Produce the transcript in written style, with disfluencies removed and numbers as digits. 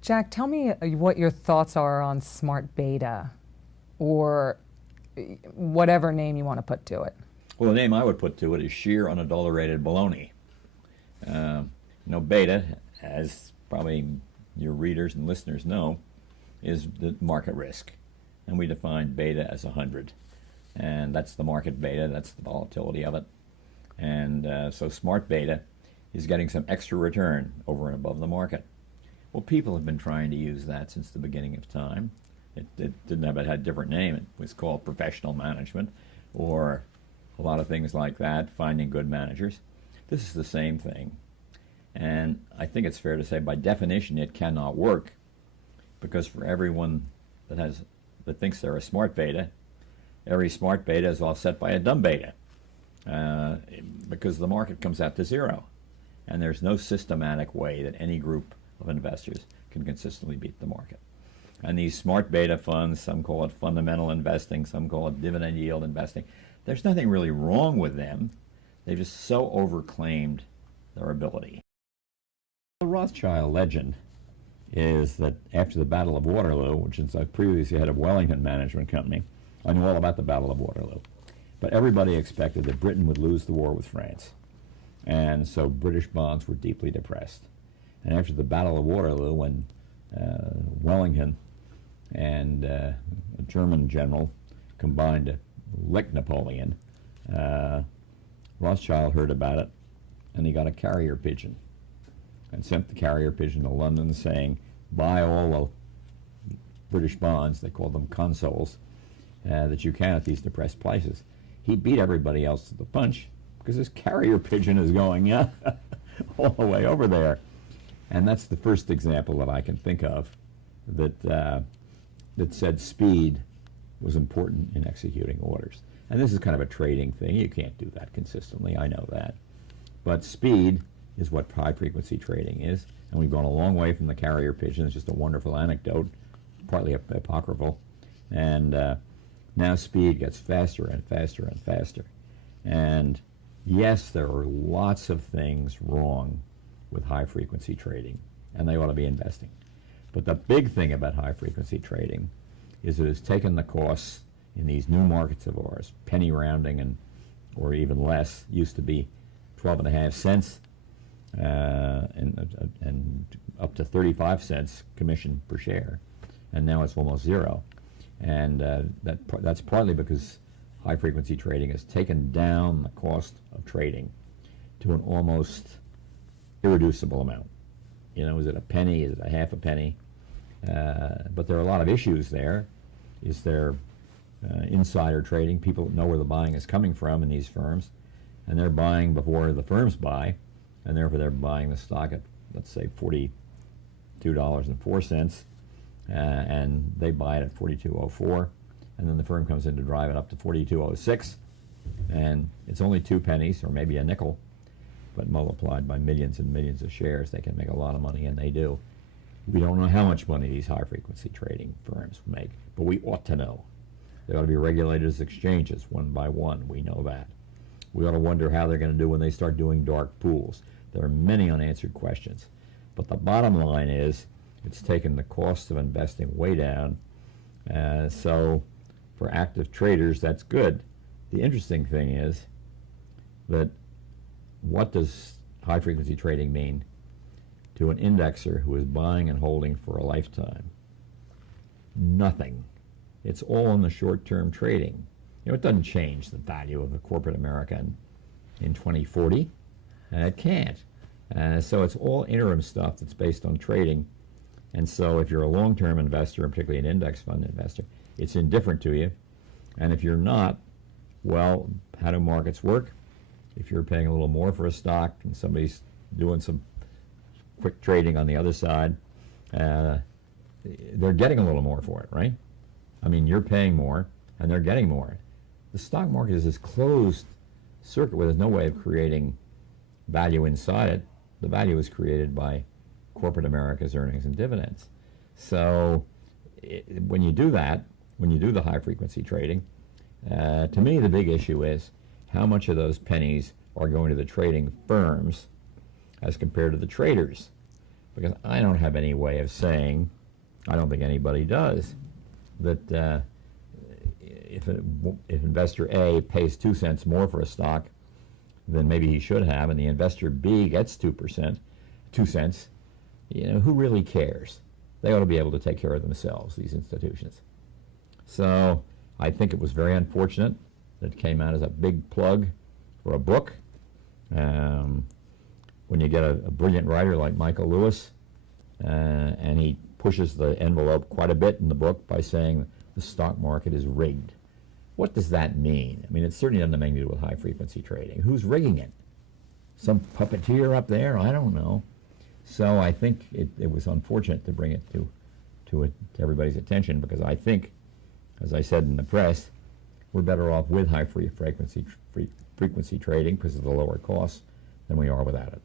Jack, tell me what your thoughts are on smart beta, or whatever name you want to put to it. Well, the name I would put to it is sheer unadulterated baloney. Beta, as probably your readers and listeners know, is the market risk. And we define beta as 100. And that's the market beta, that's the volatility of it. And so smart beta is getting some extra return over and above the market. Well, people have been trying to use that since the beginning of time. It had a different name. It was called professional management, or a lot of things like that, finding good managers. This is the same thing. And I think it's fair to say, by definition, it cannot work, because for everyone that thinks they're a smart beta, every smart beta is offset by a dumb beta, because the market comes out to zero. And there's no systematic way that any group of investors can consistently beat the market. And these smart beta funds, some call it fundamental investing, some call it dividend yield investing. There's nothing really wrong with them. They've just so overclaimed their ability. The Rothschild legend is that after the Battle of Waterloo, which is I previously head of Wellington Management Company, I knew all about the Battle of Waterloo. But everybody expected that Britain would lose the war with France. And so British bonds were deeply depressed. And after the Battle of Waterloo, when Wellington and a German general combined to lick Napoleon, Rothschild heard about it, and he got a carrier pigeon and sent the carrier pigeon to London saying, buy all the British bonds, they called them consols, that you can at these depressed prices. He beat everybody else to the punch because his carrier pigeon is going all the way over there. And that's the first example that I can think of that said speed was important in executing orders. And this is kind of a trading thing. You can't do that consistently, I know that. But speed is what high-frequency trading is, and we've gone a long way from the carrier pigeon. It's just a wonderful anecdote, partly apocryphal. And now speed gets faster and faster and faster. And yes, there are lots of things wrong with high-frequency trading, and they ought to be investing. But the big thing about high-frequency trading is it has taken the costs in these new markets of ours, penny rounding or even less, used to be 12.5 cents and up to 35 cents commission per share, and now it's almost zero. And that's partly because high-frequency trading has taken down the cost of trading to an almost irreducible amount. Is it a penny? Is it a half a penny? But there are a lot of issues there. Is there insider trading? People know where the buying is coming from in these firms, and they're buying before the firms buy, and therefore they're buying the stock at, let's say, $42.04, and they buy it at $42.04, and then the firm comes in to drive it up to $42.06, and it's only 2 pennies or maybe a nickel, but multiplied by millions and millions of shares, they can make a lot of money, and they do. We don't know how much money these high-frequency trading firms make, but we ought to know. They ought to be regulated as exchanges, one by one. We know that. We ought to wonder how they're going to do when they start doing dark pools. There are many unanswered questions. But the bottom line is it's taken the cost of investing way down. So for active traders, that's good. The interesting thing is that what does high-frequency trading mean to an indexer who is buying and holding for a lifetime? Nothing. It's all in the short-term trading. It doesn't change the value of the corporate America in 2040. It can't. So it's all interim stuff that's based on trading. And so if you're a long-term investor, and particularly an index fund investor, it's indifferent to you. And if you're not, well, how do markets work? If you're paying a little more for a stock and somebody's doing some quick trading on the other side, they're getting a little more for it, right? I mean, you're paying more and they're getting more. The stock market is this closed circuit where there's no way of creating value inside it. The value is created by corporate America's earnings and dividends. So when you do that, when you do the high-frequency trading, to me the big issue is how much of those pennies are going to the trading firms as compared to the traders. because I don't have any way of saying, I don't think anybody does, that if investor A pays 2 cents more for a stock than maybe he should have, and the investor B gets 2 cents, who really cares? They ought to be able to take care of themselves, these institutions. So I think it was very unfortunate that it came out as a big plug for a book. When you get a brilliant writer like Michael Lewis, and he pushes the envelope quite a bit in the book by saying the stock market is rigged. What does that mean? I mean, it certainly doesn't have anything to do with high-frequency trading. Who's rigging it? Some puppeteer up there? I don't know. So I think it was unfortunate to bring it to everybody's attention, because I think, as I said in the press, we're better off with high frequency trading because of the lower costs than we are without it.